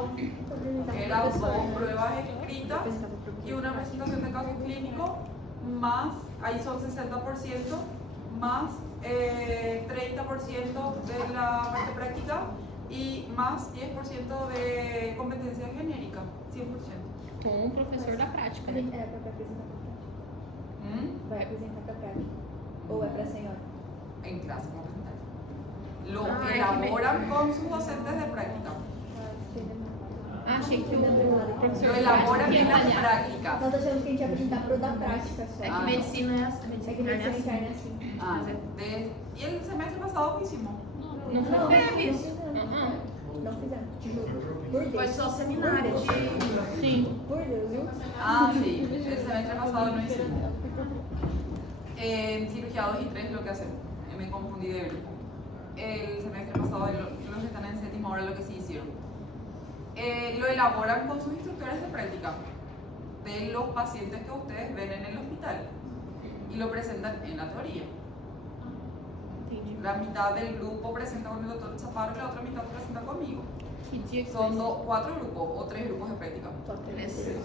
aún, eran 2 pruebas escritas y una presentación de caso clínico, más, ahí son 60%, más 30% de la parte práctica y más 10% de competencia genérica, 100%. Com o professor da prática, A né? gente era para apresentar para a prática. Vai apresentar para a prática. Ou é para a senhora? En clase, vamos a presentar. Lo Ah, elaboran con sus docentes de práctica. Ah, achei que o professor Lo de elaboran prática ia en las avaliar. prácticas. Nós achamos que a gente ia apresentar pro da prática só. É que medicina é assim, É medicina que interna é medicina assim. interna é assim. Y el semestre pasado que hicimos. Não foi breve isso. Não fizemos. Por Foi Deus. só seminário de... Sim. Por Deus, viu? Sí, el semestre pasado no hicimos. En cirugía 2 y 3 lo que hacemos. Me confundí de grupo. El semestre pasado, los que están en séptimo ahora lo que sí hicieron. Lo elaboran con sus instructores de práctica de los pacientes que ustedes ven en el hospital y lo presentan en la teoría. Entendi. La mitad del grupo presenta con el doctor Chaparro y la otra mitad presenta conmigo. Que dia que Son foi? 4 grupos o 3 grupos de práctica. Esse.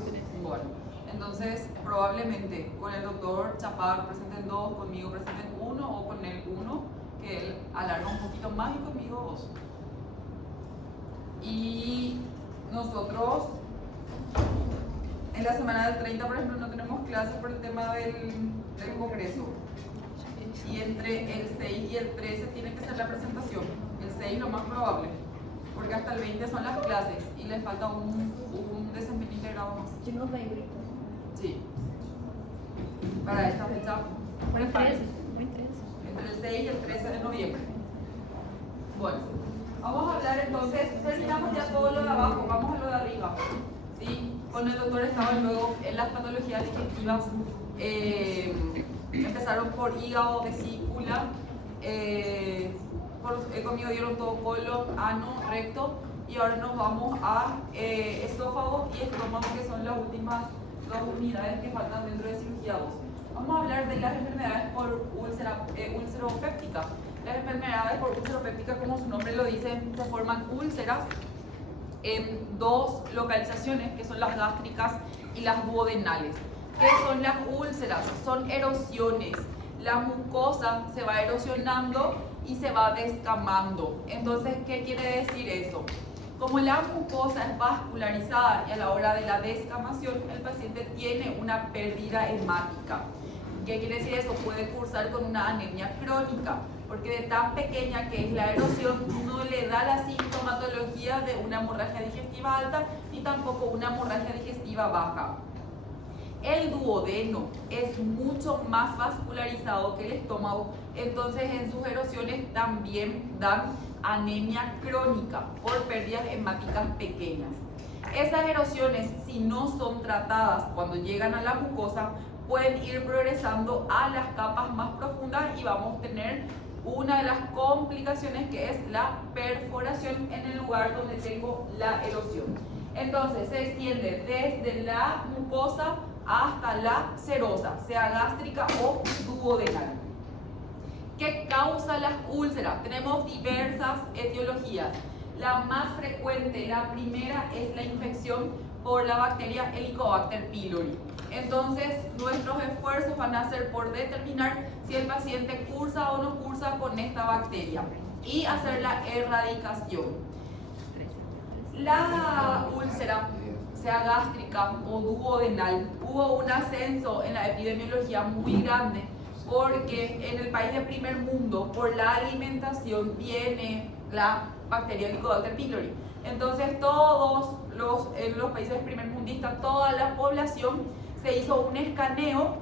Bueno, entonces probablemente con el doctor Chaparro presenten 2, conmigo presenten 1 o con él 1, que él alarga un poquito más y conmigo 2. Y nosotros en la semana del 30, por ejemplo, no tenemos clases por el tema del congreso. Y entre el 6 y el 13 tiene que ser la presentación. El 6 lo más probable, porque hasta el 20 son las clases y les falta un desempeño integrado más. De novembro, então. Sí. Para esta fecha, Foi em preparen. 13. Foi em 13. Entre el 6 y el 13 de noviembre. Bueno, vamos a hablar entonces, terminamos ya todo lo de abajo, vamos a lo de arriba. ¿Sí? Con el doctor estaban luego en las patologías digestivas, empezaron por hígado, vesícula, conmigo dieron todo colon, ano, recto, y ahora nos vamos a esófago y estómago, que son las últimas 2 unidades que faltan dentro de cirugía 2. Vamos a hablar de las enfermedades por úlceropéptica. Las enfermedades por úlceropéptica, como su nombre lo dice, se forman úlceras en 2 localizaciones, que son las gástricas y las duodenales. ¿Qué son las úlceras? Son erosiones. La mucosa se va erosionando y se va descamando. Entonces, ¿qué quiere decir eso? Como la mucosa es vascularizada y a la hora de la descamación el paciente tiene una pérdida hemática. ¿Qué quiere decir eso? Puede cursar con una anemia crónica, porque de tan pequeña que es la erosión no le da la sintomatología de una hemorragia digestiva alta ni tampoco una hemorragia digestiva baja. El duodeno es mucho más vascularizado que el estómago, entonces en sus erosiones también dan anemia crónica por pérdidas hemáticas pequeñas. Esas erosiones, si no son tratadas cuando llegan a la mucosa, pueden ir progresando a las capas más profundas y vamos a tener una de las complicaciones, que es la perforación en el lugar donde tengo la erosión. Entonces se extiende desde la mucosa hasta la serosa, sea gástrica o duodenal. ¿Qué causa las úlceras? Tenemos diversas etiologías. La más frecuente, la primera, es la infección por la bacteria Helicobacter pylori. Entonces, nuestros esfuerzos van a ser por determinar si el paciente cursa o no cursa con esta bacteria y hacer la erradicación. La úlcera, sea gástrica o duodenal, hubo un ascenso en la epidemiología muy grande, porque en el país de primer mundo, por la alimentación, viene la bacteria Helicobacter pylori. Entonces en los países primermundistas, toda la población se hizo un escaneo,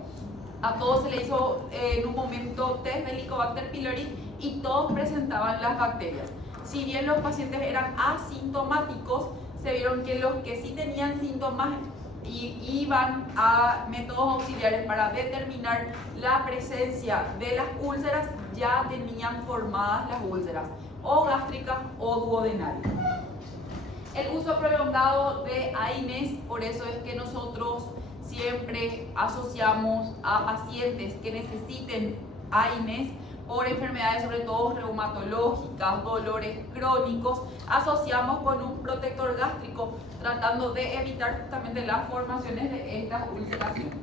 a todos se le hizo en un momento test de Helicobacter pylori y todos presentaban las bacterias. Si bien los pacientes eran asintomáticos, se vieron que los que sí tenían síntomas y iban a métodos auxiliares para determinar la presencia de las úlceras, ya tenían formadas las úlceras, o gástricas o duodenales. El uso prolongado de AINES, por eso es que nosotros siempre asociamos a pacientes que necesiten AINES por enfermedades sobre todo reumatológicas, dolores crónicos, asociamos con un protector gástrico tratando de evitar justamente las formaciones de estas ulceraciones.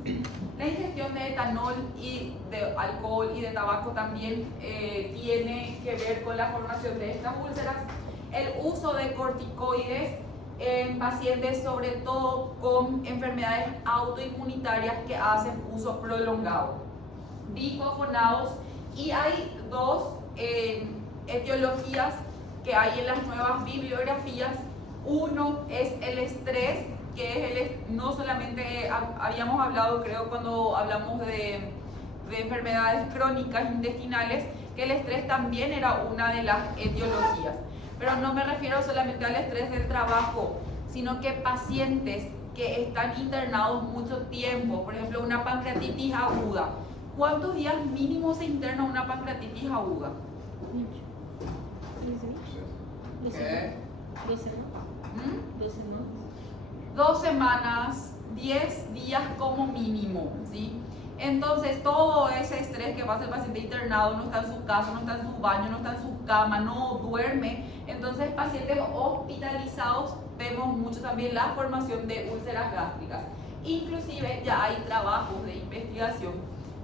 La ingestión de etanol y de alcohol y de tabaco también tiene que ver con la formación de estas úlceras. El uso de corticoides en pacientes sobre todo con enfermedades autoinmunitarias que hacen uso prolongado. Bifosfonados, y hay dos etiologías que hay en las nuevas bibliografías. Uno es el estrés, que es no solamente habíamos hablado, creo, cuando hablamos de enfermedades crónicas intestinales, que el estrés también era una de las etiologías. Pero no me refiero solamente al estrés del trabajo, sino que pacientes que están internados mucho tiempo, por ejemplo, una pancreatitis aguda. ¿Cuántos días mínimo se interna una pancreatitis aguda? ¿Qué? 2 semanas, 10 días como mínimo, ¿sí? Entonces, todo ese estrés que pasa el paciente internado, no está en su casa, no está en su baño, no está en su cama, no duerme. Entonces, pacientes hospitalizados, vemos mucho también la formación de úlceras gástricas. Inclusive, ya hay trabajos de investigación,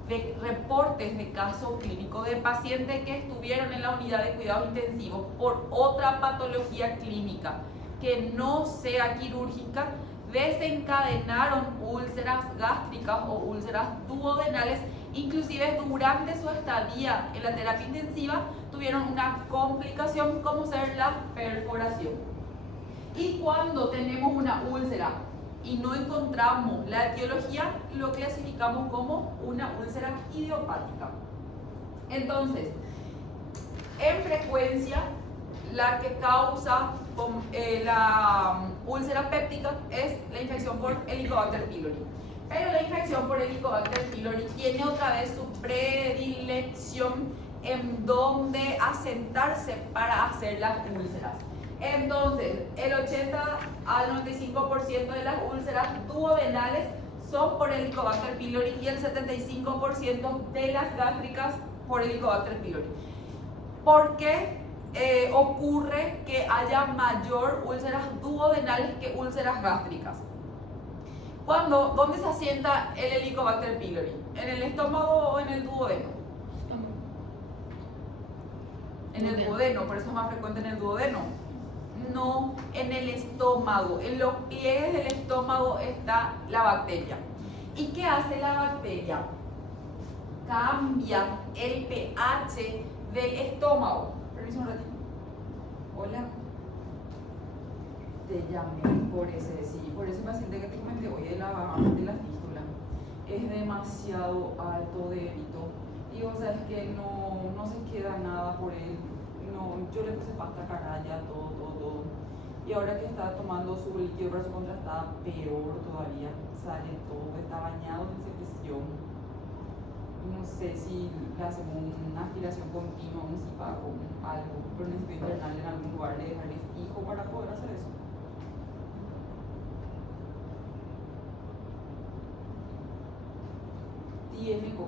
de reportes de caso clínico de pacientes que estuvieron en la unidad de cuidados intensivos por otra patología clínica que no sea quirúrgica, desencadenaron úlceras gástricas o úlceras duodenales. Inclusive durante su estadía en la terapia intensiva tuvieron una complicación como ser la perforación. Y cuando tenemos una úlcera y no encontramos la etiología, lo clasificamos como una úlcera idiopática. Entonces, en frecuencia, la que causa la úlcera péptica es la infección por Helicobacter pylori. Pero la infección por Helicobacter pylori tiene otra vez su predilección en donde asentarse para hacer las úlceras. Entonces, el 80 al 95% de las úlceras duodenales son por Helicobacter pylori y el 75% de las gástricas por Helicobacter pylori. ¿Por qué ocurre que haya mayor úlceras duodenales que úlceras gástricas? ¿Dónde se asienta el Helicobacter pylori? ¿En el estómago o en el duodeno? En el duodeno, por eso es más frecuente en el duodeno. No, en el estómago. En los pliegues del estómago está la bacteria. ¿Y qué hace la bacteria? Cambia el pH del estómago. Permiso un ratito. Hola. Te llamé por ese paciente que te comenté hoy de la fístula. Es demasiado alto débito. Y vos sabes que no se queda nada por él. No, yo le puse pasta caraya, todo. Y ahora que está tomando su líquido para su contrastada, peor todavía. Sale todo, está bañado en secreción. No sé si le hacemos una aspiración continua, un cipago, algo, pero necesito internarle en algún lugar, le dejarle fijo para poder hacer eso.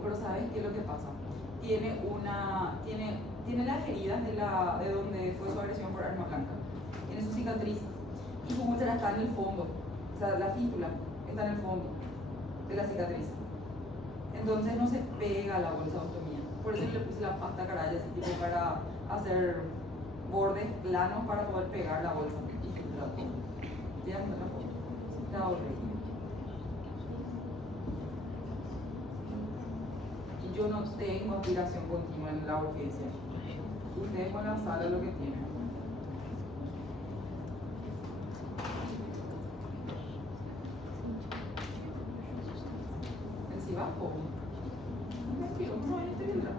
Pero ¿sabes qué es lo que pasa? Tiene las heridas de donde fue su agresión por arma blanca. Tiene su cicatriz y su úlcera está en el fondo. O sea, la fístula está en el fondo de la cicatriz. Entonces no se pega la bolsaostomía. Por eso le puse la pasta caraya así tipo para hacer bordes planos para poder pegar la bolsa y filtrar todo. ¿Te das otra foto? Está horrible. Y yo no tengo aspiración continua en la urgencia. Ustedes con la sala lo que tienen. El cibaco. No, este vendrá.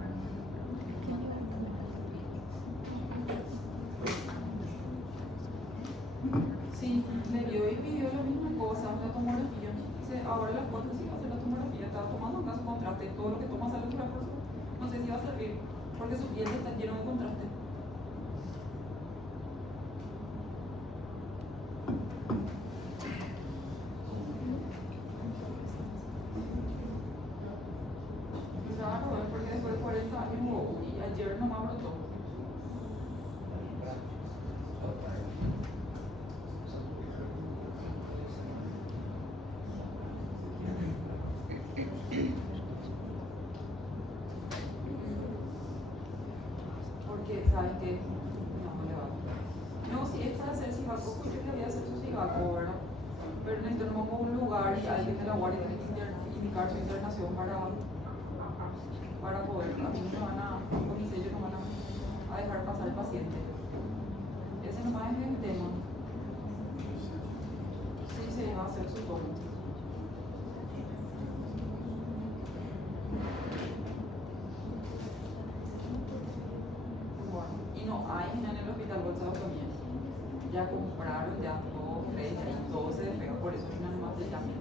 Sí, le dio y pidió la misma cosa, la tomografía. Dice, ahora las 4 sí va a hacer la tomografía, está tomando un caso contraste, todo lo que toma sale por eso. No sé si va a servir, porque su piel está lleno de contraste. Claro, porque después de 40 años, y ayer nomás brotó. Porque, ¿sabes qué? No le va. No, si es para hacer cibaco, pues yo le voy a hacer su cibaco, ¿verdad? Pero necesito nomás un lugar y alguien de la guardia tiene que indicar su internación para poder. A mí no me van a, con mi sello no van a dejar pasar el paciente. Ese nomás es el tema. Sí, se va a hacer su tomo. Bueno, y no hay en el hospital bolsa también. Ya compraron, ya todo, y todo se despega, por eso es una nueva también.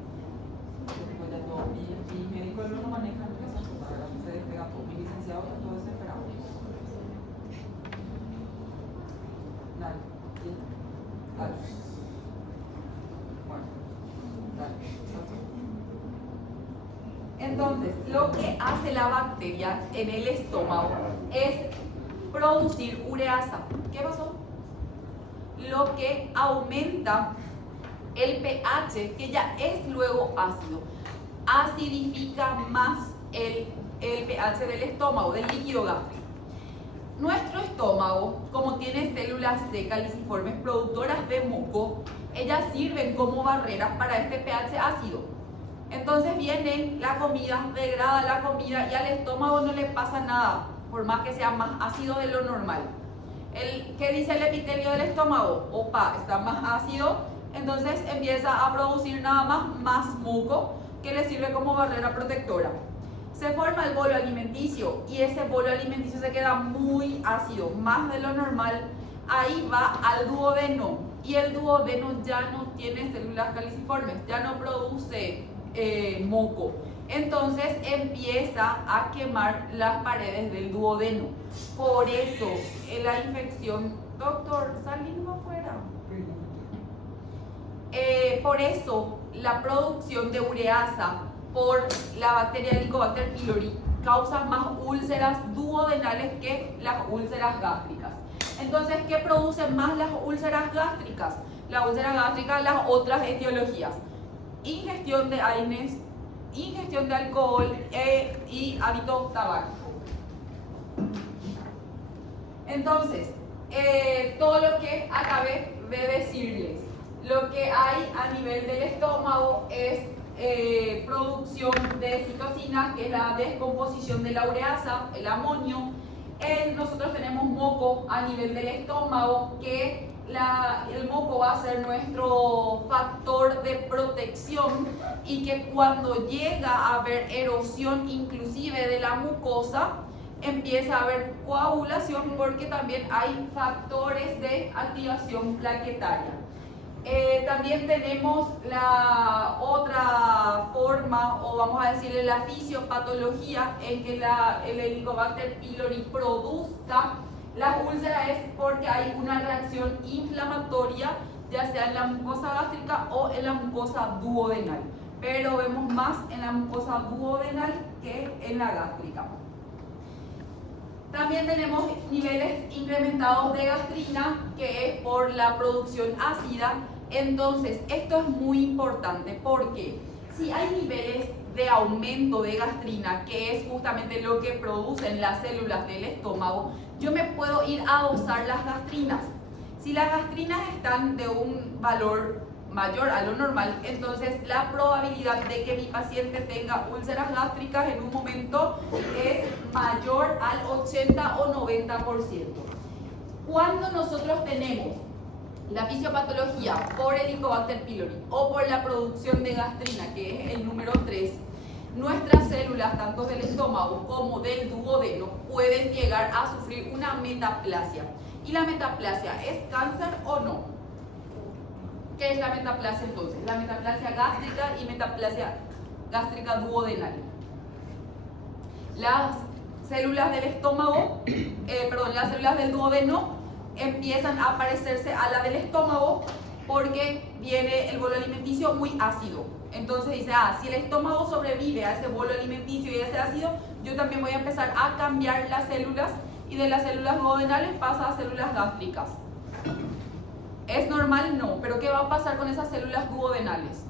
Pues ya todo, mi médico no lo maneja en esa cosa, ¿verdad? Se despega todo, mi licenciado está todo desesperado. Dale, sí, dale. Bueno, dale. Entonces, lo que hace la bacteria en el estómago es producir ureasa. ¿Qué pasó? Lo que aumenta el pH, que ya es luego ácido, acidifica más el pH del estómago, del líquido gástrico. Nuestro estómago, como tiene células C caliciformes productoras de muco, ellas sirven como barreras para este pH ácido. Entonces viene la comida, degrada la comida y al estómago no le pasa nada, por más que sea más ácido de lo normal. ¿Qué dice el epitelio del estómago? Opa, está más ácido, entonces empieza a producir nada más muco que le sirve como barrera protectora. Se forma el bolo alimenticio y ese bolo alimenticio se queda muy ácido, más de lo normal. Ahí va al duodeno y el duodeno ya no tiene células caliciformes, ya no produce moco. Entonces empieza a quemar las paredes del duodeno. Por eso la infección, doctor, salimos afuera. Por eso la producción de ureasa por la bacteria Helicobacter pylori causa más úlceras duodenales que las úlceras gástricas. Entonces, ¿qué producen más las úlceras gástricas? La úlcera gástrica, las otras etiologías: ingestión de AINES, ingestión de alcohol y hábito tabáquico. Entonces, todo lo que acabé de decirles, lo que hay a nivel del estómago es producción de citocinas, que es la descomposición de la ureasa, el amonio. Nosotros tenemos moco a nivel del estómago, que el moco va a ser nuestro factor de protección, y que cuando llega a haber erosión inclusive de la mucosa, empieza a haber coagulación, porque también hay factores de activación plaquetaria. También tenemos la otra forma, o vamos a decirle la fisiopatología, en que el Helicobacter pylori produzca las úlceras, es porque hay una reacción inflamatoria, ya sea en la mucosa gástrica o en la mucosa duodenal. Pero vemos más en la mucosa duodenal que en la gástrica. También tenemos niveles incrementados de gastrina, que es por la producción ácida. Entonces, esto es muy importante, porque si hay niveles de aumento de gastrina, que es justamente lo que producen las células del estómago, yo me puedo ir a dosar las gastrinas. Si las gastrinas están de un valor mayor a lo normal, entonces la probabilidad de que mi paciente tenga úlceras gástricas en un momento es mayor al 80 o 90%. Cuando nosotros tenemos la fisiopatología por Helicobacter pylori o por la producción de gastrina, que es el número 3, nuestras células, tanto del estómago como del duodeno, pueden llegar a sufrir una metaplasia. ¿Y la metaplasia es cáncer o no? ¿Qué es la metaplasia entonces? La metaplasia gástrica y metaplasia gástrica duodenal. Las células del estómago, las células del duodeno empiezan a parecerse a la del estómago, porque viene el bolo alimenticio muy ácido. Entonces dice, si el estómago sobrevive a ese bolo alimenticio y a ese ácido, yo también voy a empezar a cambiar las células y de las células duodenales pasa a células gástricas. ¿Es normal? No. ¿Pero qué va a pasar con esas células duodenales?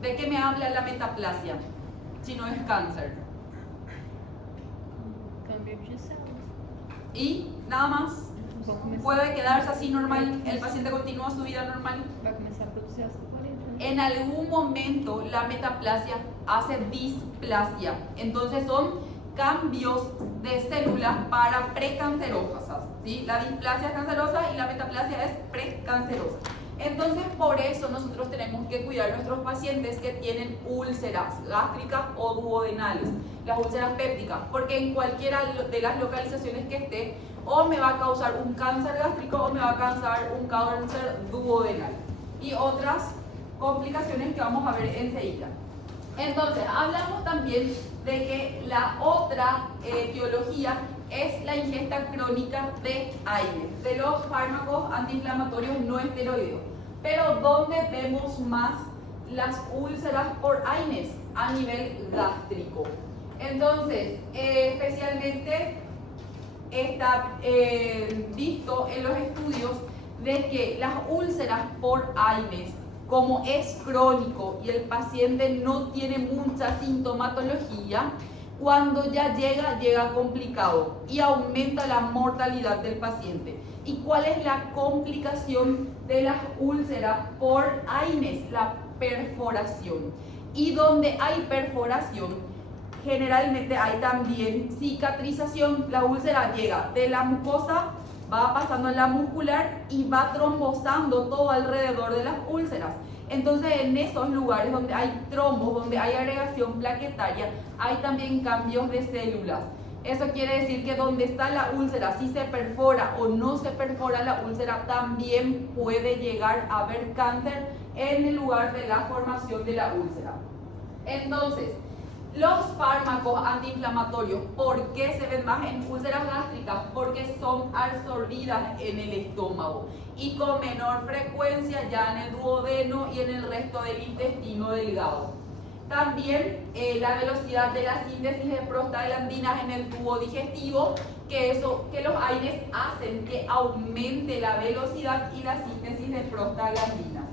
¿De qué me habla la metaplasia? Si no es cáncer. Cambio de células. Y nada más. Va a comenzar- Puede quedarse así normal, el paciente continúa su vida normal. Va a comenzar a producir ácido clorhídrico. En algún momento la metaplasia hace displasia. Entonces son cambios de células para precancerosas, ¿sí? La displasia es cancerosa y la metaplasia es precancerosa. Entonces por eso nosotros tenemos que cuidar a nuestros pacientes que tienen úlceras gástricas o duodenales, las úlceras pépticas, porque en cualquiera de las localizaciones que esté, o me va a causar un cáncer gástrico o me va a causar un cáncer duodenal. Y otras complicaciones que vamos a ver enseguida. Entonces, hablamos también de que la otra etiología es la ingesta crónica de AINES, de los fármacos antiinflamatorios no esteroideos. Pero ¿dónde vemos más las úlceras por AINES? A nivel gástrico. Entonces, especialmente está visto en los estudios de que las úlceras por AINES, como es crónico y el paciente no tiene mucha sintomatología, cuando ya llega complicado y aumenta la mortalidad del paciente. ¿Y cuál es la complicación de las úlceras por AINES? La perforación. Y donde hay perforación, generalmente hay también cicatrización. La úlcera llega de la mucosa, va pasando en la muscular y va trombosando todo alrededor de las úlceras. Entonces, en esos lugares donde hay trombos, donde hay agregación plaquetaria, hay también cambios de células. Eso quiere decir que donde está la úlcera, si se perfora o no se perfora la úlcera, también puede llegar a haber cáncer en el lugar de la formación de la úlcera. Entonces, los fármacos antiinflamatorios, ¿por qué se ven más en úlceras gástricas? Porque son absorbidas en el estómago y con menor frecuencia ya en el duodeno y en el resto del intestino delgado. También la velocidad de la síntesis de prostaglandinas en el tubo digestivo, que los AINES hacen que aumente la velocidad y la síntesis de prostaglandinas.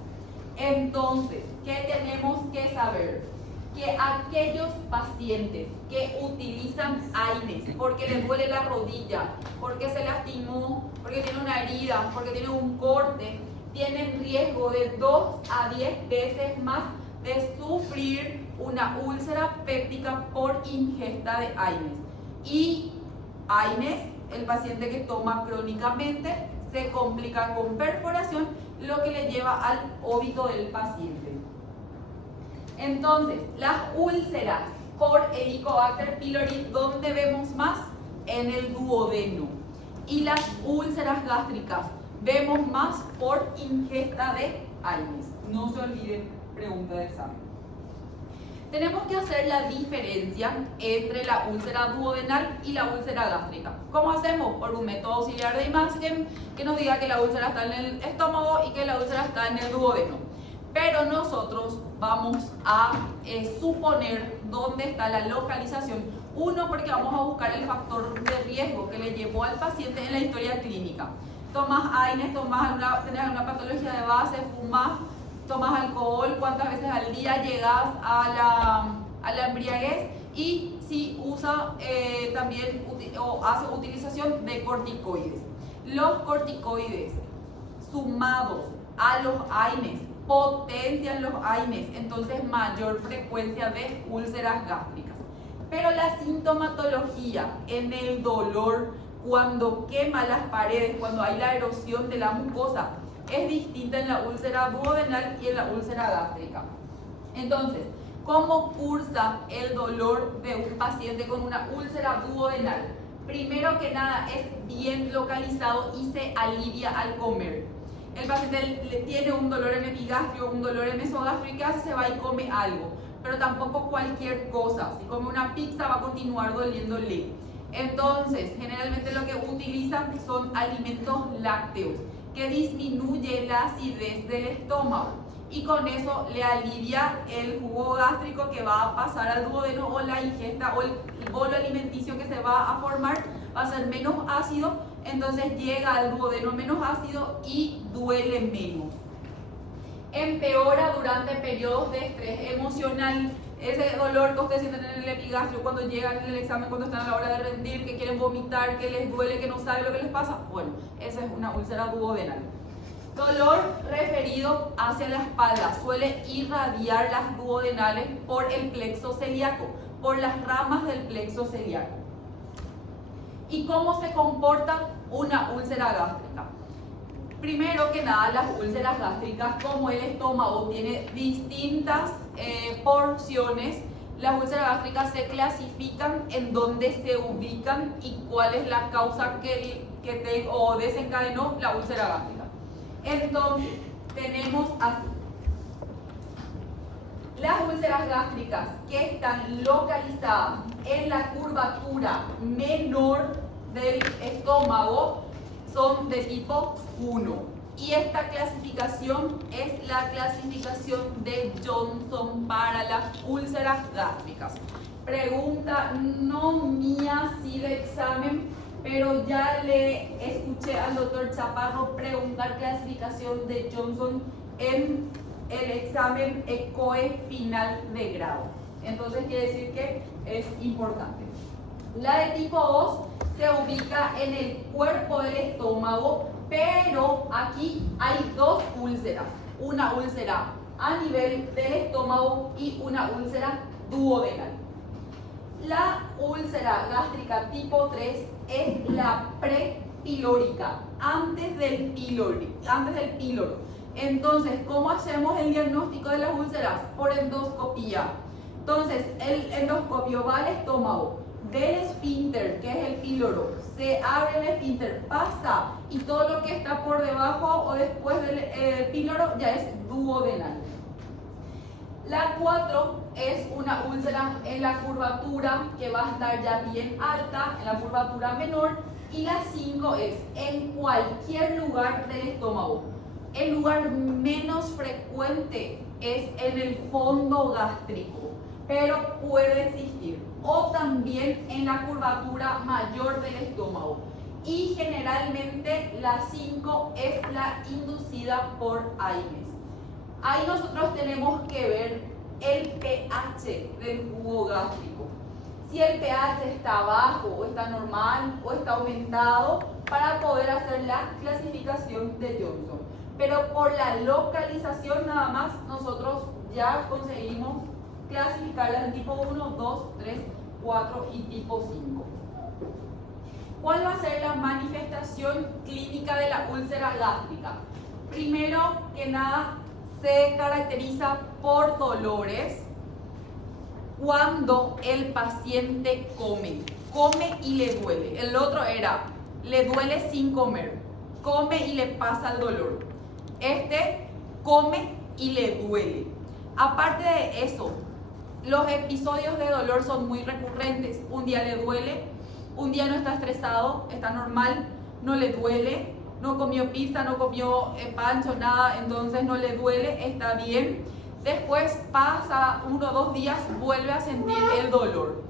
Entonces, ¿qué tenemos que saber? Que aquellos pacientes que utilizan AINES porque les duele la rodilla, porque se lastimó, porque tiene una herida, porque tiene un corte, tienen riesgo de 2 a 10 veces más de sufrir una úlcera péptica por ingesta de AINES. Y AINES, el paciente que toma crónicamente, se complica con perforación, lo que le lleva al óbito del paciente. Entonces, las úlceras por Helicobacter pylori, ¿dónde vemos más? En el duodeno. Y las úlceras gástricas vemos más por ingesta de AINES. No se olviden, pregunta de examen. Tenemos que hacer la diferencia entre la úlcera duodenal y la úlcera gástrica. ¿Cómo hacemos? Por un método auxiliar de imagen que nos diga que la úlcera está en el estómago y que la úlcera está en el duodeno. Pero nosotros vamos a suponer dónde está la localización. Uno, porque vamos a buscar el factor de riesgo que le llevó al paciente en la historia clínica. Tomas AINES, tenés alguna patología de base, fumas, tomas alcohol, cuántas veces al día llegas a la embriaguez y si usa también o hace utilización de corticoides. Los corticoides sumados a los AINES potencian los AINES, entonces mayor frecuencia de úlceras gástricas. Pero la sintomatología en el dolor, cuando quema las paredes, cuando hay la erosión de la mucosa, es distinta en la úlcera duodenal y en la úlcera gástrica. Entonces, ¿cómo cursa el dolor de un paciente con una úlcera duodenal? Primero que nada, es bien localizado y se alivia al comer. El paciente tiene un dolor en epigastrio, un dolor en esogastrio y ¿qué hace? Se va y come algo, pero tampoco cualquier cosa. Si come una pizza va a continuar doliéndole. Entonces, generalmente lo que utilizan son alimentos lácteos que disminuye la acidez del estómago y con eso le alivia el jugo gástrico que va a pasar al duodeno o la ingesta o el bolo alimenticio que se va a formar va a ser menos ácido, entonces llega al duodeno menos ácido y duele menos. Empeora durante periodos de estrés emocional. Ese dolor que ustedes sienten en el epigastrio cuando llegan en el examen, cuando están a la hora de rendir, que quieren vomitar, que les duele, que no saben lo que les pasa. Bueno, esa es una úlcera duodenal. Dolor referido hacia la espalda. Suele irradiar las duodenales por el plexo celíaco, por las ramas del plexo celíaco. ¿Y cómo se comporta una úlcera gástrica? Primero que nada, las úlceras gástricas, como el estómago tiene distintas porciones, las úlceras gástricas se clasifican en dónde se ubican y cuál es la causa que desencadenó la úlcera gástrica. Entonces, tenemos así. Las úlceras gástricas que están localizadas en la curvatura menor del estómago son de tipo 1. Y esta clasificación es la clasificación de Johnson para las úlceras gástricas. Pregunta no mía, sí de examen, pero ya le escuché al doctor Chaparro preguntar clasificación de Johnson en el examen ECOE final de grado. Entonces quiere decir que es importante. La de tipo 2 se ubica en el cuerpo del estómago, pero aquí hay dos úlceras. Una úlcera a nivel del estómago y una úlcera duodenal. La úlcera gástrica tipo 3 es la prepilórica, antes del píloro. Entonces, ¿cómo hacemos el diagnóstico de las úlceras? Por endoscopía. Entonces, el endoscopio va al estómago, del esfínter, que es el píloro, se abre el esfínter, pasa y todo lo que está por debajo o después del píloro ya es duodenal. La 4 es una úlcera en la curvatura que va a estar ya bien alta, en la curvatura menor, y la 5 es en cualquier lugar del estómago. El lugar menos frecuente es en el fondo gástrico, pero puede existir. O también en la curvatura mayor del estómago. Y generalmente la 5 es la inducida por AINES. Ahí nosotros tenemos que ver el pH del jugo gástrico. Si el pH está bajo o está normal o está aumentado para poder hacer la clasificación de Johnson. Pero por la localización nada más nosotros ya conseguimos clasificarlas en tipo 1, 2, 3, 4 y tipo 5. ¿Cuál va a ser la manifestación clínica de la úlcera gástrica? Primero que nada, se caracteriza por dolores cuando el paciente come y le duele. El otro era, le duele sin comer, come y le pasa el dolor. Este come y le duele. Aparte de eso, los episodios de dolor son muy recurrentes. Un día le duele, un día no está estresado, está normal, no le duele, no comió pizza, no comió pancho, nada, entonces no le duele, está bien. Después pasa 1 o 2 días, vuelve a sentir el dolor.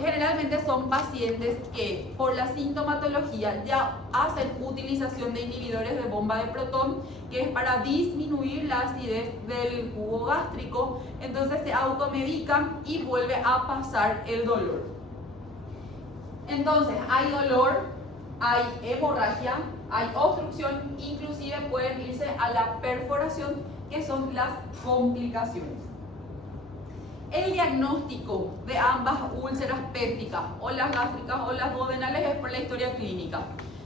Generalmente son pacientes que por la sintomatología ya hacen utilización de inhibidores de bomba de protón, que es para disminuir la acidez del jugo gástrico. Entonces se automedican y vuelve a pasar el dolor. Entonces hay dolor, hay hemorragia, hay obstrucción, inclusive pueden irse a la perforación, que son las complicaciones. El diagnóstico de ambas úlceras pépticas, o las gástricas o las duodenales, es por la historia clínica.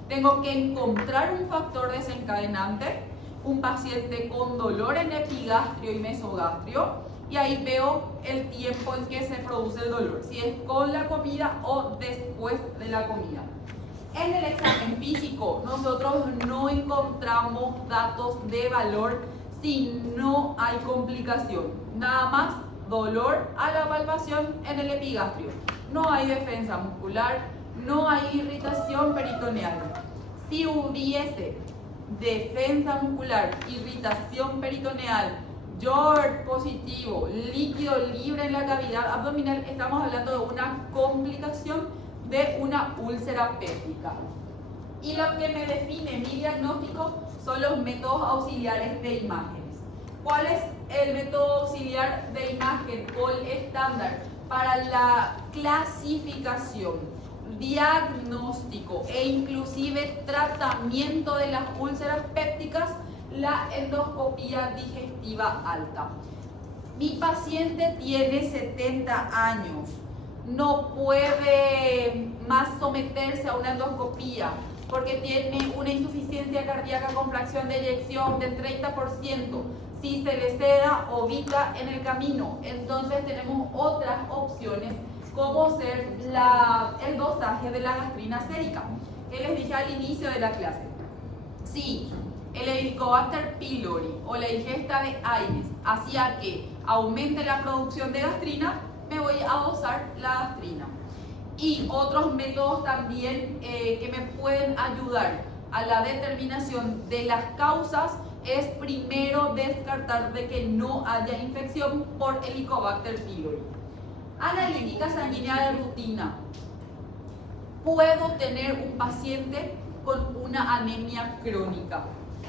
Tengo que encontrar un factor desencadenante, un paciente con dolor en epigastrio y mesogastrio, y ahí veo el tiempo en que se produce el dolor, si es con la comida o después de la comida. En el examen físico nosotros no encontramos datos de valor si no hay complicación, nada más dolor a la palpación en el epigastrio. No hay defensa muscular, no hay irritación peritoneal. Si hubiese defensa muscular, irritación peritoneal, YORD positivo, líquido libre en la cavidad abdominal, estamos hablando de una complicación de una úlcera péptica. Y lo que me define mi diagnóstico son los métodos auxiliares de imágenes. ¿Cuál es el método auxiliar de imagen o el estándar para la clasificación, diagnóstico e inclusive tratamiento de las úlceras pépticas? La endoscopía digestiva alta. Mi paciente tiene 70 años, no puede más someterse a una endoscopía porque tiene una insuficiencia cardíaca con fracción de eyección del 30%. Si se le seda o vita en el camino, entonces tenemos otras opciones como ser el dosaje de la gastrina sérica, que les dije al inicio de la clase. Si el Helicobacter pylori o la ingesta de Aedes hacía que aumente la producción de gastrina, me voy a dosar la gastrina. Y otros métodos también que me pueden ayudar a la determinación de las causas es primero descartar de que no haya infección por Helicobacter pylori. Analítica sanguínea de rutina. Puedo tener un paciente con una anemia crónica.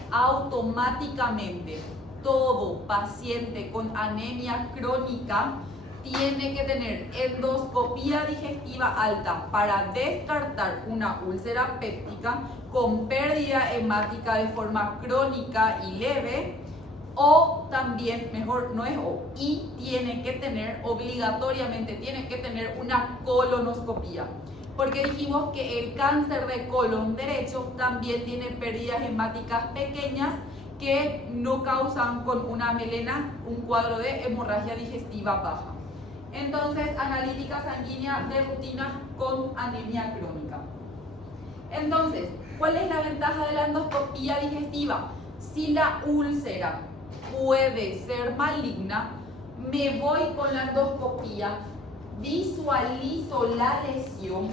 Automáticamente, todo paciente con anemia crónica tiene que tener endoscopía digestiva alta para descartar una úlcera péptica con pérdida hemática de forma crónica y leve, o también, mejor no es o, y tiene que tener, obligatoriamente tiene que tener una colonoscopía, porque dijimos que el cáncer de colon derecho también tiene pérdidas hemáticas pequeñas que no causan con una melena un cuadro de hemorragia digestiva baja. Entonces, analítica sanguínea de rutina con anemia crónica. Entonces, ¿cuál es la ventaja de la endoscopía digestiva? Si la úlcera puede ser maligna, me voy con la endoscopía, visualizo la lesión,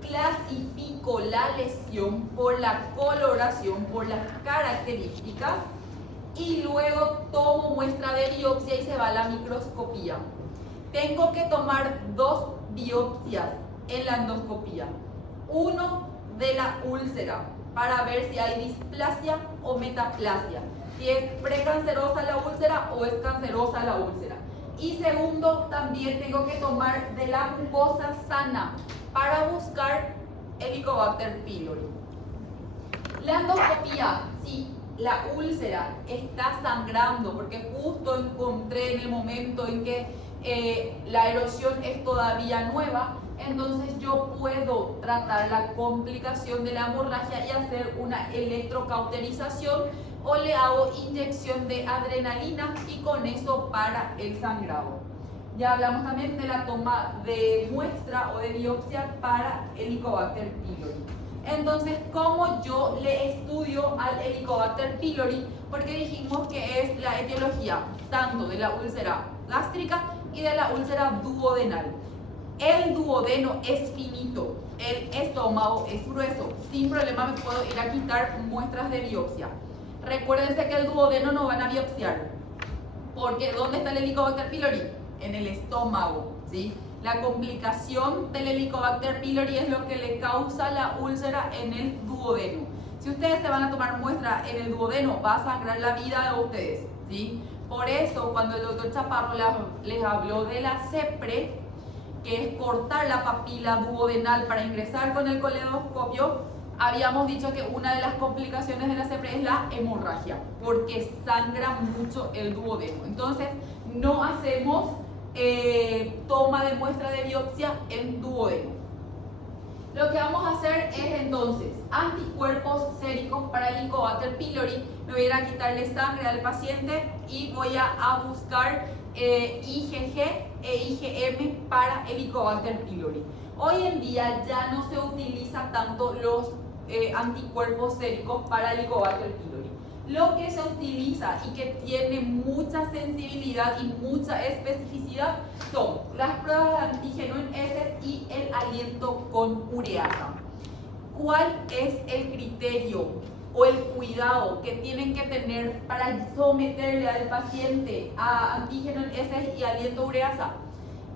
clasifico la lesión por la coloración, por las características, y luego tomo muestra de biopsia y se va a la microscopía. Tengo que tomar 2 biopsias en la endoscopía. Uno de la úlcera para ver si hay displasia o metaplasia, si es precancerosa la úlcera o es cancerosa la úlcera. Y segundo, también tengo que tomar de la mucosa sana para buscar Helicobacter pylori. La endoscopía, si la úlcera está sangrando, porque justo encontré en el momento en que la erosión es todavía nueva, entonces yo puedo tratar la complicación de la hemorragia y hacer una electrocauterización o le hago inyección de adrenalina y con eso para el sangrado. Ya hablamos también de la toma de muestra o de biopsia para Helicobacter pylori. Entonces, ¿cómo yo le estudio al Helicobacter pylori? Porque dijimos que es la etiología tanto de la úlcera gástrica y de la úlcera duodenal. El duodeno es finito, el estómago es grueso. Sin problema me puedo ir a quitar muestras de biopsia. Recuérdense que el duodeno no van a biopsiar, porque ¿dónde está el Helicobacter pylori? En el estómago, ¿sí? La complicación del Helicobacter pylori es lo que le causa la úlcera en el duodeno. Si ustedes se van a tomar muestra en el duodeno, va a sangrar la vida de ustedes, ¿sí? Por eso, cuando el doctor Chaparro les habló de la CEPRE, que es cortar la papila duodenal para ingresar con el coledoscopio, habíamos dicho que una de las complicaciones de la CEPRE es la hemorragia, porque sangra mucho el duodeno. Entonces, no hacemos toma de muestra de biopsia en duodeno. Lo que vamos a hacer es entonces anticuerpos séricos para el Helicobacter pylori. Me voy a ir a quitarle sangre al paciente y voy a buscar IgG e IgM para Helicobacter pylori. Hoy en día ya no se utiliza tanto los anticuerpos séricos para Helicobacter pylori. Lo que se utiliza y que tiene mucha sensibilidad y mucha especificidad son las pruebas de antígeno en heces y el aliento con ureasa. ¿Cuál es el criterio o el cuidado que tienen que tener para someterle al paciente a antígeno en heces y aliento ureasa?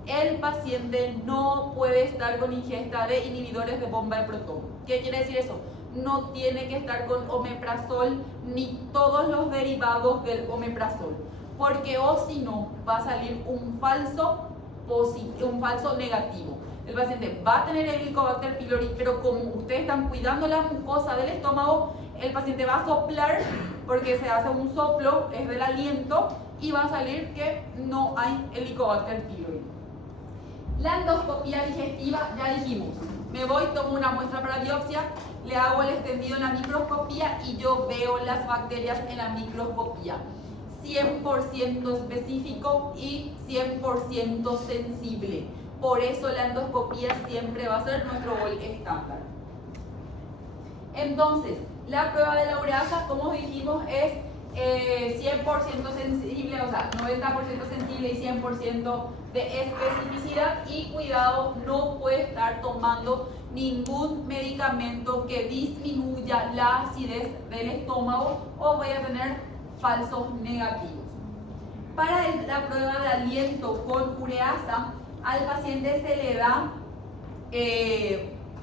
el paciente no puede estar con ingesta de inhibidores de bomba de protón. ¿Qué quiere decir eso? No tiene que estar con omeprazol ni todos los derivados del omeprazol, porque o si no va a salir un falso negativo. El paciente va a tener el Helicobacter pylori, pero como ustedes están cuidando la mucosa del estómago, el paciente va a soplar porque se hace un soplo, es del aliento, y va a salir que no hay Helicobacter pylori. La endoscopía digestiva, ya dijimos, me voy, tomo una muestra para biopsia, le hago el extendido en la microscopía y yo veo las bacterias en la microscopía. 100% específico y 100% sensible. Por eso la endoscopía siempre va a ser nuestro gol estándar. Entonces, la prueba de la ureasa, como dijimos, es 100% sensible, o sea, 90% sensible y 100% de especificidad. Y cuidado, no puede estar tomando ningún medicamento que disminuya la acidez del estómago o vaya a tener falsos negativos. Para la prueba de aliento con ureasa, al paciente se le da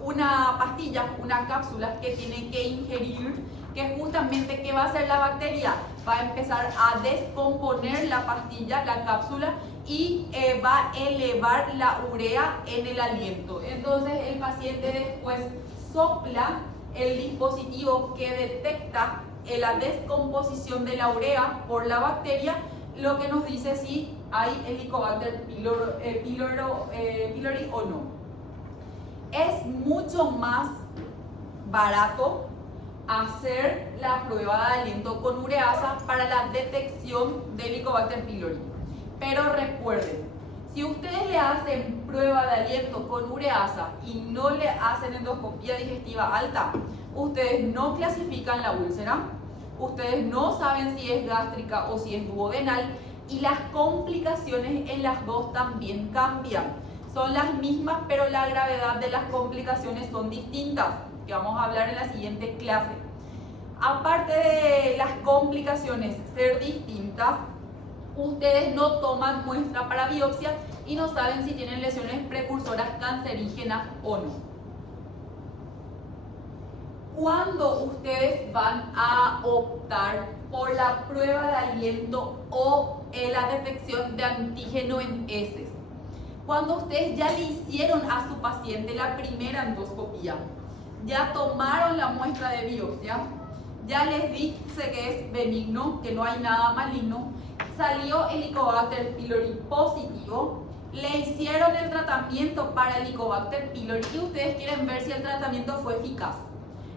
una pastilla, una cápsula que tiene que ingerir, que justamente ¿qué va a hacer la bacteria? Va a empezar a descomponer la pastilla, la cápsula, y va a elevar la urea en el aliento. Entonces el paciente después sopla el dispositivo que detecta la descomposición de la urea por la bacteria, lo que nos dice si hay Helicobacter pylori o no. Es mucho más barato hacer la prueba de aliento con ureasa para la detección de Helicobacter pylori. Pero recuerden, si ustedes le hacen prueba de aliento con ureasa y no le hacen endoscopía digestiva alta, ustedes no clasifican la úlcera, ustedes no saben si es gástrica o si es duodenal, y las complicaciones en las dos también cambian. Son las mismas, pero la gravedad de las complicaciones son distintas, que vamos a hablar en la siguiente clase. Aparte de las complicaciones ser distintas, ustedes no toman muestra para biopsia y no saben si tienen lesiones precursoras cancerígenas o no. Cuando ustedes van a optar por la prueba de aliento o la detección de antígeno en heces, cuando ustedes ya le hicieron a su paciente la primera endoscopía, ya tomaron la muestra de biopsia, ya les dice que es benigno, que no hay nada maligno, salió Helicobacter pylori positivo, le hicieron el tratamiento para Helicobacter pylori y ustedes quieren ver si el tratamiento fue eficaz.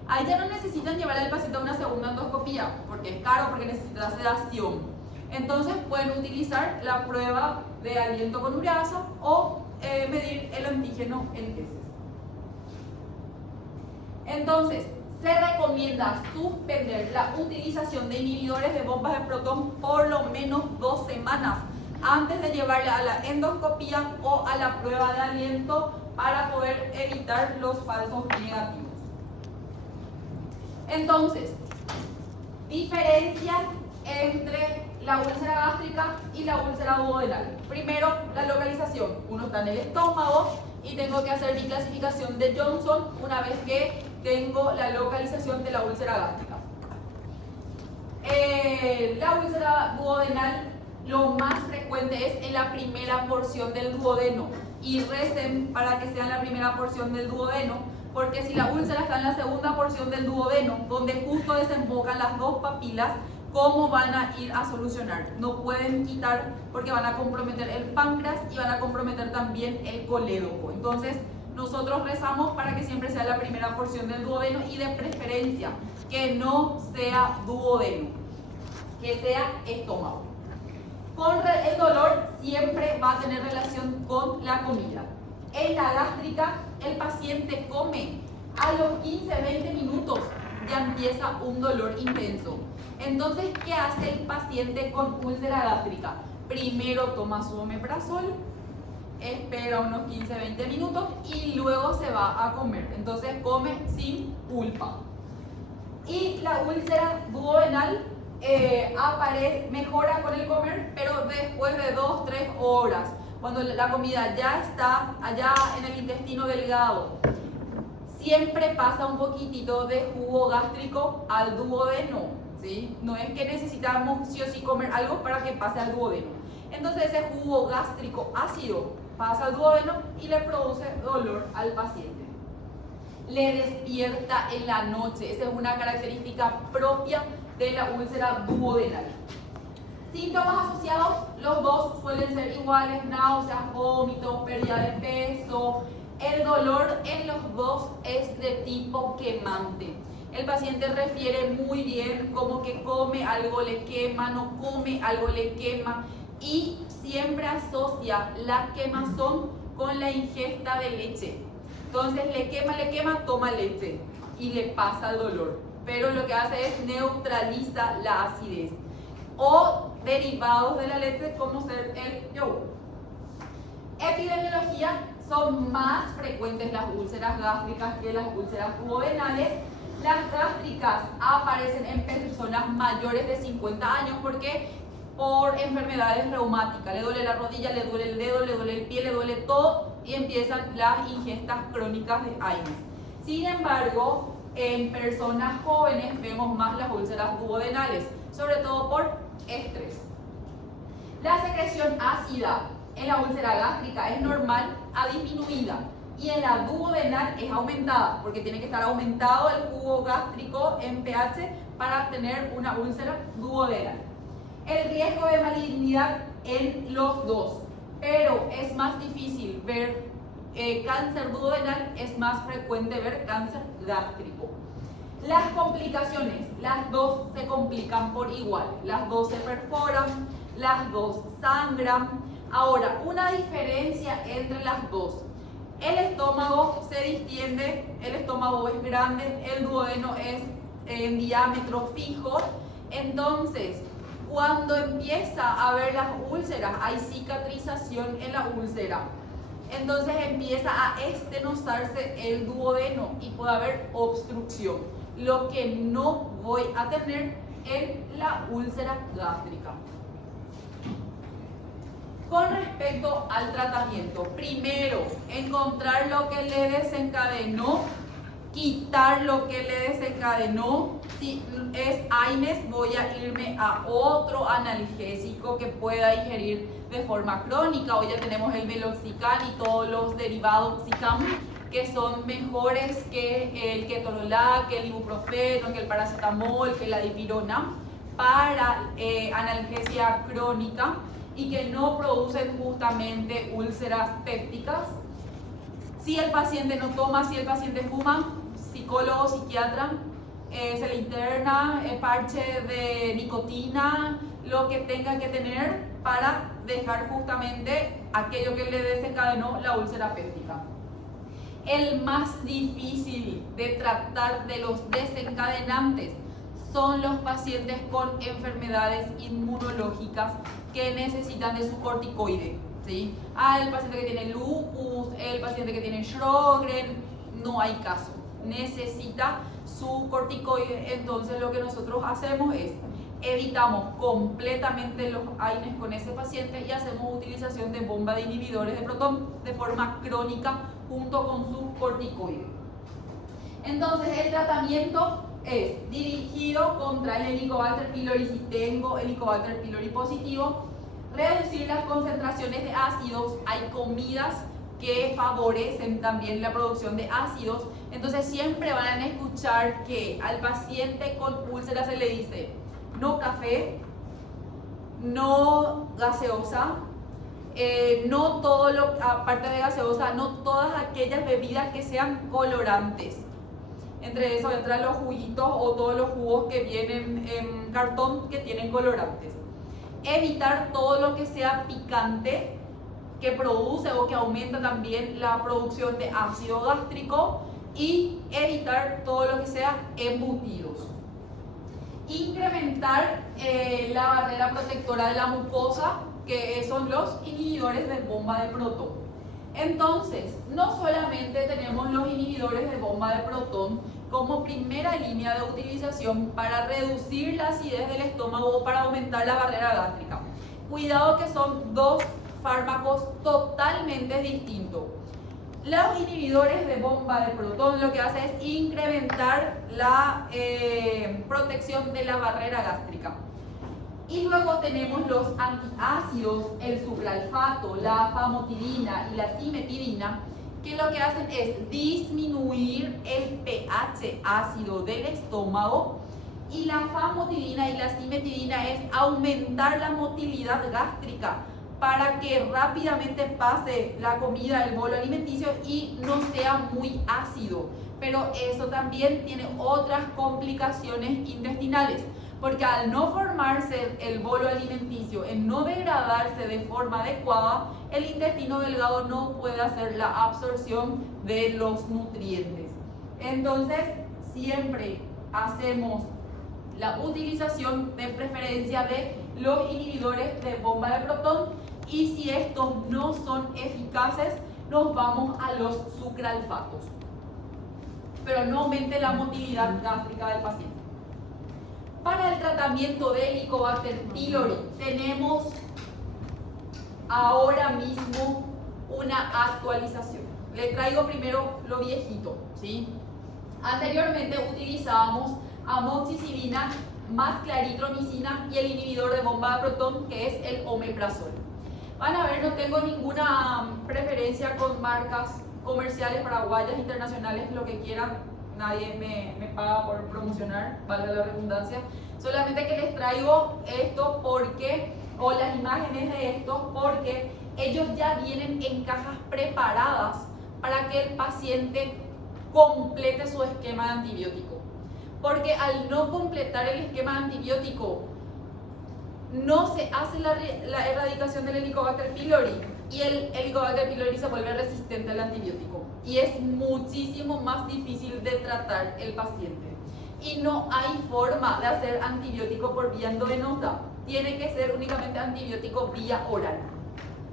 Ahí ya no necesitan llevar al paciente a una segunda endoscopía, porque es caro, porque necesita sedación. Entonces pueden utilizar la prueba de aliento con ureasa o medir el antígeno en heces. Entonces, se recomienda suspender la utilización de inhibidores de bombas de protón por lo menos 2 semanas antes de llevarla a la endoscopía o a la prueba de aliento para poder evitar los falsos negativos. Entonces, diferencias entre la úlcera gástrica y la úlcera duodenal. Primero, la localización. Uno está en el estómago y tengo que hacer mi clasificación de Johnson una vez que tengo la localización de la úlcera gástrica. La úlcera duodenal, lo más frecuente es en la primera porción del duodeno. Y recen para que sea en la primera porción del duodeno, porque si la úlcera está en la segunda porción del duodeno, donde justo desembocan las dos papilas, ¿cómo van a ir a solucionar? No pueden quitar porque van a comprometer el páncreas y van a comprometer también el colédoco. Entonces, nosotros rezamos para que siempre sea la primera porción del duodeno y de preferencia que no sea duodeno, que sea estómago. Con el dolor siempre va a tener relación con la comida. En la gástrica, el paciente come, a los 15-20 minutos ya empieza un dolor intenso. Entonces, ¿qué hace el paciente con úlcera gástrica? Primero toma su omeprazol, espera unos 15-20 minutos y luego se va a comer. Entonces come sin culpa. Y la úlcera duodenal mejora con el comer, pero después de 2-3 horas. cuando la comida ya está allá en el intestino delgado, siempre pasa un poquitito de jugo gástrico al duodeno, ¿sí? No es que necesitamos sí o sí comer algo para que pase al duodeno. Entonces ese jugo gástrico ácido pasa al duodeno y le produce dolor al paciente. Le despierta en la noche. Esa es una característica propia de la úlcera duodenal. Síntomas asociados, los dos suelen ser iguales: náuseas, vómitos, pérdida de peso. El dolor en los dos es de tipo quemante. El paciente refiere muy bien como que come algo le quema, no come algo le quema, y siempre asocia la quemazón con la ingesta de leche. Entonces le quema, toma leche y le pasa el dolor. Pero lo que hace es neutraliza la acidez. O derivados de la leche como ser el yogur. Epidemiología: son más frecuentes las úlceras gástricas que las úlceras duodenales. Las gástricas aparecen en personas mayores de 50 años porque por enfermedades reumáticas, le duele la rodilla, le duele el dedo, le duele el pie, le duele todo y empiezan las ingestas crónicas de AINES. Sin embargo, en personas jóvenes vemos más las úlceras duodenales, sobre todo por estrés. La secreción ácida en la úlcera gástrica es normal a disminuida y en la duodenal es aumentada, porque tiene que estar aumentado el jugo gástrico en pH para tener una úlcera duodenal. El riesgo de malignidad en los dos, pero es más difícil ver cáncer duodenal, es más frecuente ver cáncer gástrico. Las complicaciones, las dos se complican por igual, las dos se perforan, las dos sangran. Ahora, una diferencia entre las dos: el estómago se distiende, el estómago es grande, el duodeno es en diámetro fijo. Entonces, cuando empieza a haber las úlceras, hay cicatrización en la úlcera. Entonces empieza a estenosarse el duodeno y puede haber obstrucción, lo que no voy a tener en la úlcera gástrica. Con respecto al tratamiento, primero, encontrar lo que le desencadenó, quitar lo que le desencadenó. Si es AINES, voy a irme a otro analgésico que pueda ingerir de forma crónica. Hoy ya tenemos el meloxicam y todos los derivados Xicam que son mejores que el ketorolac, que el ibuprofeno, que el paracetamol, que la dipirona para analgesia crónica y que no producen justamente úlceras pépticas. Si el paciente no toma, si el paciente fuma, psicólogo, psiquiatra, se le interna parche de nicotina, lo que tenga que tener para dejar justamente aquello que le desencadenó la úlcera péptica. El más difícil de tratar de los desencadenantes son los pacientes con enfermedades inmunológicas que necesitan de su corticoide, ¿sí? El paciente que tiene lupus, el paciente que tiene Sjögren, no hay caso, necesita su corticoide. Entonces lo que nosotros hacemos es evitamos completamente los AINES con ese paciente y hacemos utilización de bomba de inhibidores de protón de forma crónica junto con su corticoide. Entonces el tratamiento es dirigido contra el Helicobacter pylori si tengo Helicobacter pylori positivo, reducir las concentraciones de ácidos. Hay comidas que favorecen también la producción de ácidos, entonces siempre van a escuchar que al paciente con úlceras se le dice no café, no gaseosa, no todo lo, aparte de gaseosa, no todas aquellas bebidas que sean colorantes. Entre eso entran los juguitos o todos los jugos que vienen en cartón que tienen colorantes. Evitar todo lo que sea picante, que produce o que aumenta también la producción de ácido gástrico, y evitar todo lo que sea embutidos. Incrementar la barrera protectora de la mucosa, que son los inhibidores de bomba de protón. Entonces, no solamente tenemos los inhibidores de bomba de protón como primera línea de utilización para reducir la acidez del estómago o para aumentar la barrera gástrica. Cuidado que son dos fármacos totalmente distintos. Los inhibidores de bomba de protón lo que hace es incrementar la protección de la barrera gástrica. Y luego tenemos los antiácidos, el sucralfato, la famotidina y la cimetidina, que lo que hacen es disminuir el pH ácido del estómago, y la famotidina y la cimetidina es aumentar la motilidad gástrica para que rápidamente pase la comida, el bolo alimenticio y no sea muy ácido. Pero eso también tiene otras complicaciones intestinales, porque al no formarse el bolo alimenticio, en no degradarse de forma adecuada, el intestino delgado no puede hacer la absorción de los nutrientes. Entonces, siempre hacemos la utilización de preferencia de los inhibidores de bomba de protón, y si estos no son eficaces, nos vamos a los sucralfatos, pero no aumente la motilidad gástrica del paciente. Para el tratamiento de Helicobacter pylori tenemos ahora mismo una actualización. Le traigo primero lo viejito, ¿sí? Anteriormente utilizábamos amoxicilina más claritromicina y el inhibidor de bomba de protón, que es el omeprazol. Van a ver, no tengo ninguna preferencia con marcas comerciales paraguayas, internacionales, lo que quieran. Nadie me paga por promocionar, valga la redundancia. Solamente que les traigo esto porque, o las imágenes de esto, porque ellos ya vienen en cajas preparadas para que el paciente complete su esquema de antibiótico. Porque al no completar el esquema antibiótico, no se hace la erradicación del Helicobacter pylori, y el Helicobacter pylori se vuelve resistente al antibiótico y es muchísimo más difícil de tratar el paciente. Y no hay forma de hacer antibiótico por vía endovenosa, tiene que ser únicamente antibiótico vía oral.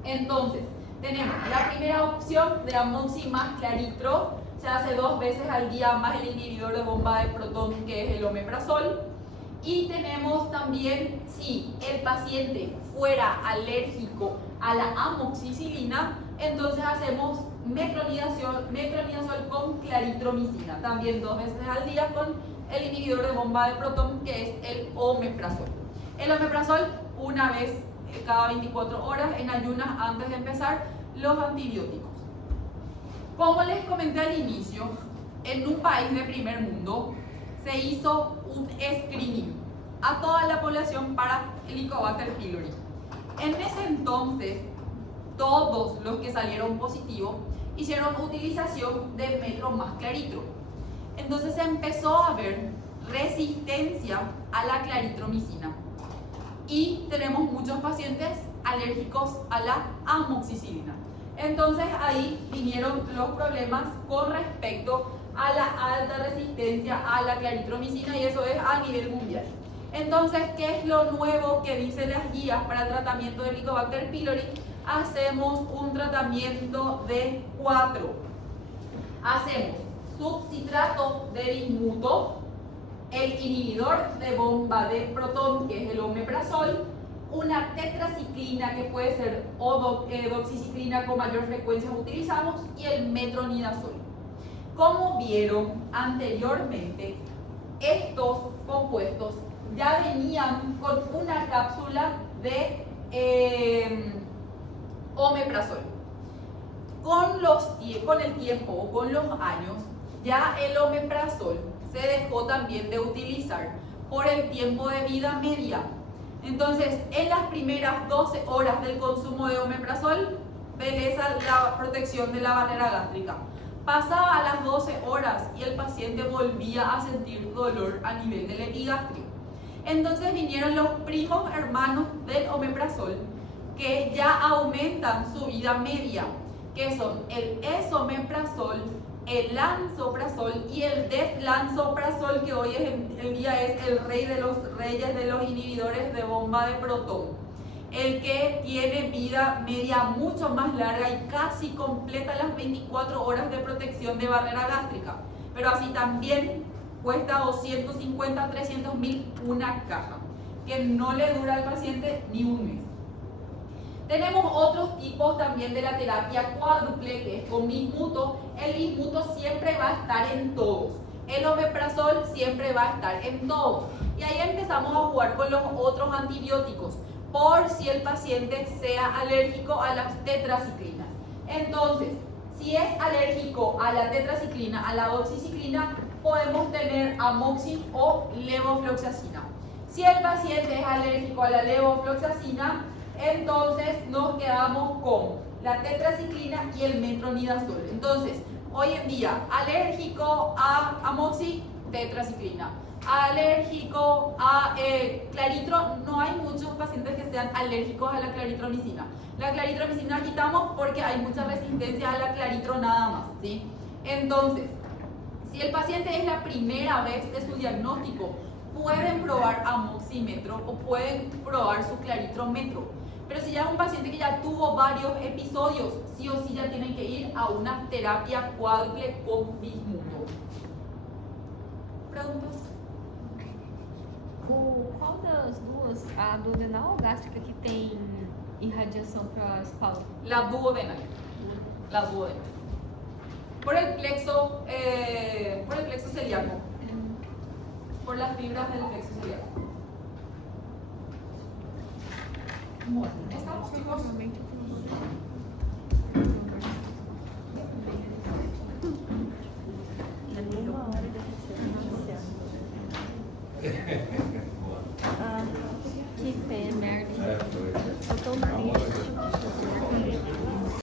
Entonces, tenemos la primera opción de amoxi más claritro, se hace 2 veces al día, más el inhibidor de bomba de protón, que es el omeprazol. Y tenemos también, si el paciente fuera alérgico a la amoxicilina, entonces hacemos metronidazol con claritromicina, también 2 veces al día, con el inhibidor de bomba de protón, que es el omeprazol. El omeprazol una vez cada 24 horas en ayunas antes de empezar los antibióticos. Como les comenté al inicio, en un país de primer mundo se hizo un screening a toda la población para Helicobacter pylori. En ese entonces, todos los que salieron positivos hicieron utilización de metro más claritro. Entonces se empezó a ver resistencia a la claritromicina y tenemos muchos pacientes alérgicos a la amoxicilina. Entonces ahí vinieron los problemas con respecto a la alta resistencia a la claritromicina, y eso es a nivel mundial. Entonces, ¿qué es lo nuevo que dicen las guías para el tratamiento de Helicobacter pylori? Hacemos un tratamiento de 4. Hacemos subcitrato de bismuto, el inhibidor de bomba de protón, que es el omeprazol, una tetraciclina, que puede ser o doxiciclina, con mayor frecuencia utilizamos, y el metronidazol. Como vieron anteriormente, estos compuestos ya venían con una cápsula de omeprazol. Con el tiempo o con los años, ya el omeprazol se dejó también de utilizar por el tiempo de vida media. Entonces, en las primeras 12 horas del consumo de omeprazol, belleza la protección de la barrera gástrica. Pasaba a las 12 horas y el paciente volvía a sentir dolor a nivel del epigástrico. Entonces vinieron los primos hermanos del omeprazol, que ya aumentan su vida media, que son el esomeprazol, el lansoprazol y el deslansoprazol, que hoy en día es el rey de los reyes de los inhibidores de bomba de protón, el que tiene vida media mucho más larga y casi completa las 24 horas de protección de barrera gástrica, pero así también cuesta 250, 300 mil una caja, que no le dura al paciente ni un mes. Tenemos otros tipos también de la terapia cuádruple, que es con bismuto. El bismuto siempre va a estar en todos. El omeprazol siempre va a estar en todos. Y ahí empezamos a jugar con los otros antibióticos, por si el paciente sea alérgico a las tetraciclinas. Entonces, si es alérgico a la tetraciclina, a la doxiciclina, podemos tener amoxil o levofloxacina. Si el paciente es alérgico a la levofloxacina, entonces nos quedamos con la tetraciclina y el metronidazol. Entonces, hoy en día, alérgico a amoxil, tetraciclina. Alérgico a claritro, no hay muchos pacientes que sean alérgicos a la claritromicina. La claritromicina quitamos porque hay mucha resistencia a la claritro nada más, ¿sí? Entonces, si el paciente es la primera vez de su diagnóstico, pueden probar amoxímetro o pueden probar su claritrometro. Pero si ya es un paciente que ya tuvo varios episodios, sí o sí ya tienen que ir a una terapia cuádruple con bismuto. ¿Preguntas? Qual das duas, a duodenal ou gástrica, que tem irradiação para a espalda? La duodenal. La duodenal. Por el plexo celíaco. Por las fibras del plexo celíaco. Bueno, ¿estamos, chicos? Normalmente Uma hora de assistir.